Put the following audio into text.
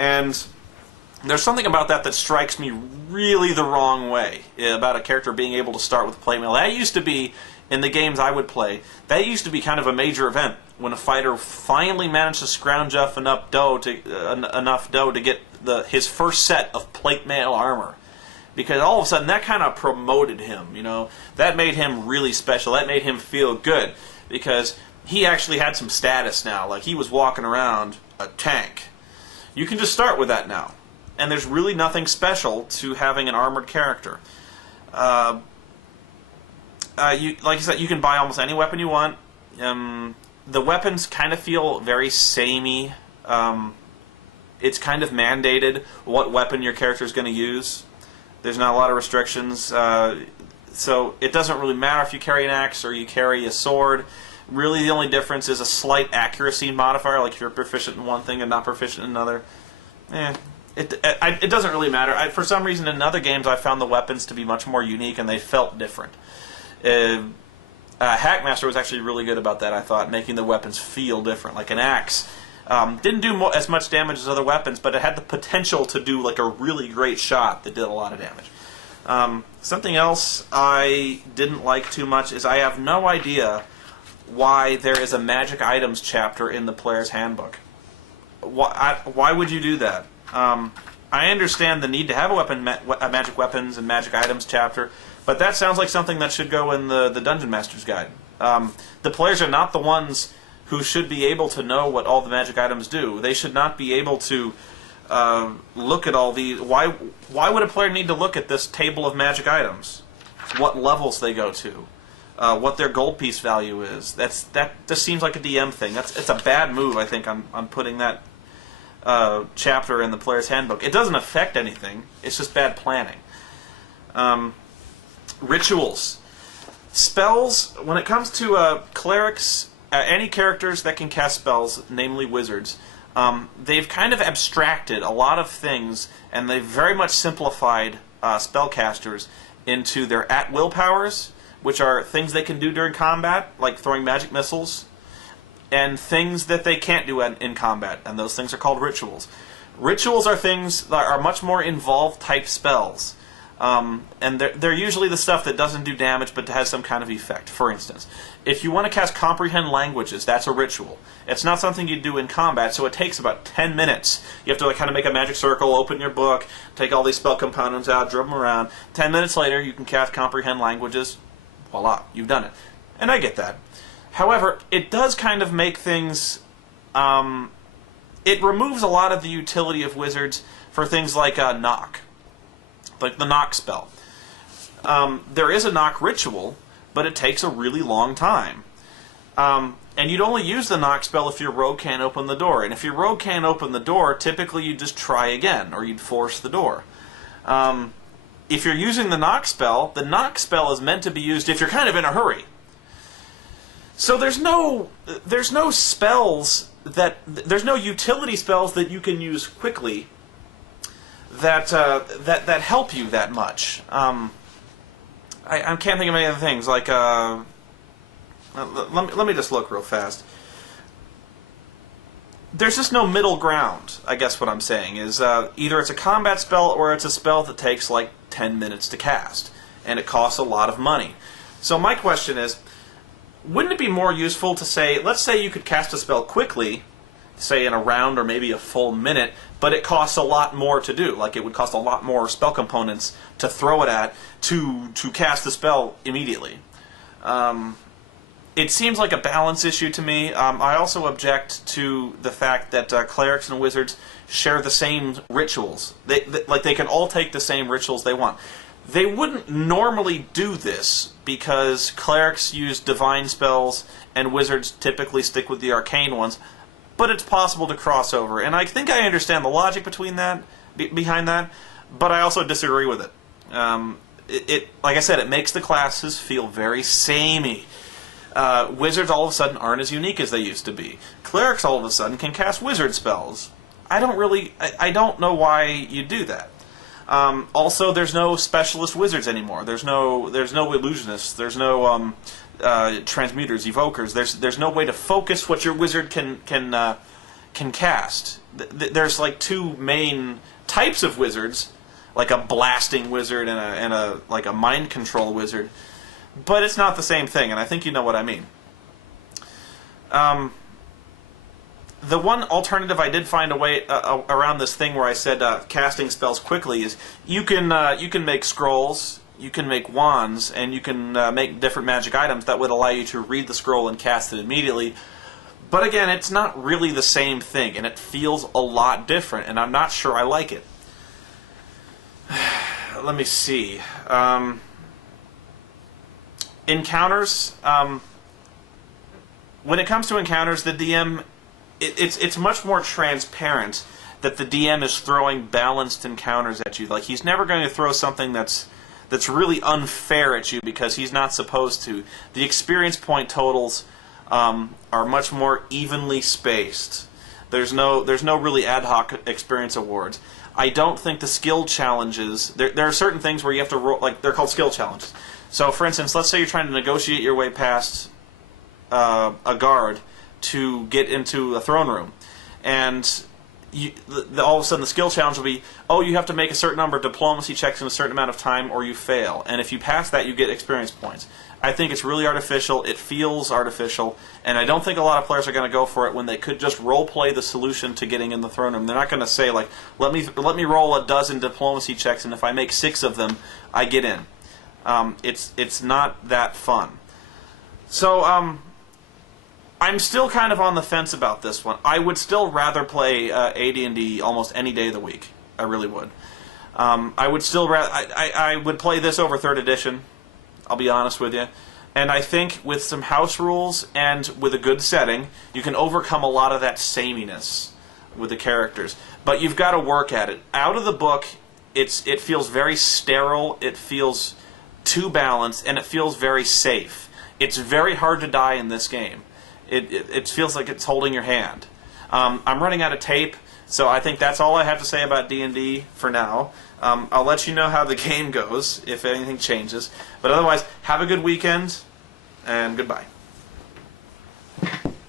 And there's something about that strikes me really the wrong way, about a character being able to start with plate mail. That used to be, in the games I would play, that used to be kind of a major event, when a fighter finally managed to scrounge up enough dough to get his first set of plate mail armor. Because all of a sudden, that kind of promoted him, you know. That made him really special. That made him feel good, because he actually had some status now. Like, he was walking around a tank. You can just start with that now. And there's really nothing special to having an armored character. Like I said, you can buy almost any weapon you want. The weapons kind of feel very samey. It's kind of mandated what weapon your character is going to use. There's not a lot of restrictions. So it doesn't really matter if you carry an axe or you carry a sword. Really, the only difference is a slight accuracy modifier, like if you're proficient in one thing and not proficient in another. It doesn't really matter. For some reason, in other games, I found the weapons to be much more unique, and they felt different. Hackmaster was actually really good about that, I thought, making the weapons feel different. Like an axe didn't do as much damage as other weapons, but it had the potential to do like a really great shot that did a lot of damage. Something else I didn't like too much is I have no idea why there is a magic items chapter in the player's handbook. Why would you do that? I understand the need to have a magic weapons and magic items chapter, but that sounds like something that should go in the Dungeon Master's Guide. The players are not the ones who should be able to know what all the magic items do. They should not be able to look at all these. Why would a player need to look at this table of magic items? What levels they go to? What their gold piece value is. That just seems like a DM thing. It's a bad move, I think, on putting that chapter in the player's handbook. It doesn't affect anything. It's just bad planning. Rituals. Spells, when it comes to clerics, any characters that can cast spells, namely wizards, they've kind of abstracted a lot of things, and they've very much simplified spellcasters into their at-will powers, which are things they can do during combat, like throwing magic missiles, and things that they can't do in combat, and those things are called rituals. Rituals are things that are much more involved type spells, and they're usually the stuff that doesn't do damage but has some kind of effect. For instance, if you want to cast Comprehend Languages, that's a ritual. It's not something you do in combat, so it takes about 10 minutes. You have to kind of make a magic circle, open your book, take all these spell components out, dribble them around. 10 minutes later, you can cast Comprehend Languages. Voila, you've done it. And I get that. However, it does kind of make things... it removes a lot of the utility of wizards for things like knock. Like the knock spell. There is a knock ritual, but it takes a really long time. And you'd only use the knock spell if your rogue can't open the door. And if your rogue can't open the door, typically you'd just try again, or you'd force the door. If you're using the knock spell is meant to be used if you're kind of in a hurry. So there's no spells there's no utility spells that you can use quickly that help you that much. I can't think of any other things like let me just look real fast. There's just no middle ground, I guess what I'm saying is either it's a combat spell or it's a spell that takes like 10 minutes to cast and it costs a lot of money. So my question is, wouldn't it be more useful to say, let's say you could cast a spell quickly, say in a round or maybe a full minute, but it costs a lot more to do. Like it would cost a lot more spell components to throw it at to cast the spell immediately. It seems like a balance issue to me. I also object to the fact that clerics and wizards share the same rituals. They can all take the same rituals they want. They wouldn't normally do this because clerics use divine spells and wizards typically stick with the arcane ones, but it's possible to cross over. And I think I understand the logic behind that, but I also disagree with it. Like I said, it makes the classes feel very samey. Wizards all of a sudden aren't as unique as they used to be. Clerics all of a sudden can cast wizard spells. I don't know why you do that. Also, there's no specialist wizards anymore. There's no illusionists. There's no transmuters, evokers. There's no way to focus what your wizard can can cast. There's like two main types of wizards, like a blasting wizard and a like a mind control wizard, but it's not the same thing, and I think you know what I mean. The one alternative I did find a way around this thing where I said casting spells quickly is you can make scrolls, you can make wands, and you can make different magic items that would allow you to read the scroll and cast it immediately. But again, it's not really the same thing, and it feels a lot different, and I'm not sure I like it. Let me see. Encounters. When it comes to encounters, the DM, it's much more transparent that the DM is throwing balanced encounters at you. Like, he's never going to throw something that's really unfair at you because he's not supposed to. The experience point totals are much more evenly spaced. There's no really ad hoc experience awards. I don't think the skill challenges, there are certain things where you have to roll, like, they're called skill challenges. So, for instance, let's say you're trying to negotiate your way past a guard to get into a throne room, and all of a sudden the skill challenge will be, oh, you have to make a certain number of diplomacy checks in a certain amount of time or you fail, and if you pass that you get experience points. I think it's really artificial, it feels artificial, and I don't think a lot of players are going to go for it when they could just role-play the solution to getting in the throne room. They're not going to say, like, let me roll a dozen diplomacy checks, and if I make 6 of them, I get in. It's not that fun. So, I'm still kind of on the fence about this one. I would still rather play AD&D almost any day of the week. I really would. I would still I would play this over 3rd edition. I'll be honest with you. And I think with some house rules and with a good setting, you can overcome a lot of that sameness with the characters. But you've got to work at it. Out of the book, it feels very sterile. It feels too balanced, and it feels very safe. It's very hard to die in this game. It feels like it's holding your hand. I'm running out of tape, so I think that's all I have to say about D&D for now. I'll let you know how the game goes if anything changes. But otherwise, have a good weekend, and goodbye.